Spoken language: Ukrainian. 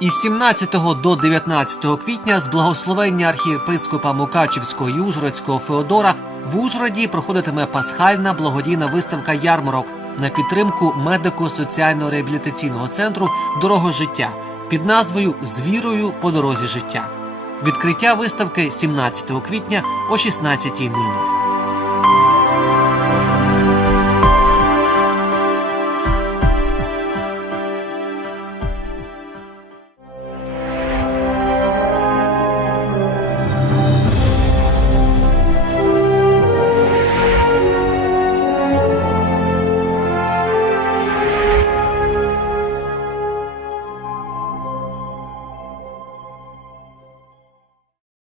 Із 17 до 19 квітня з благословення архієпископа Мукачівського і Ужгородського Феодора в Ужгороді проходитиме пасхальна благодійна виставка ярмарок на підтримку медико-соціального реабілітаційного центру Дорого життя під назвою З вірою по дорозі життя. Відкриття виставки 17 квітня о 16.00.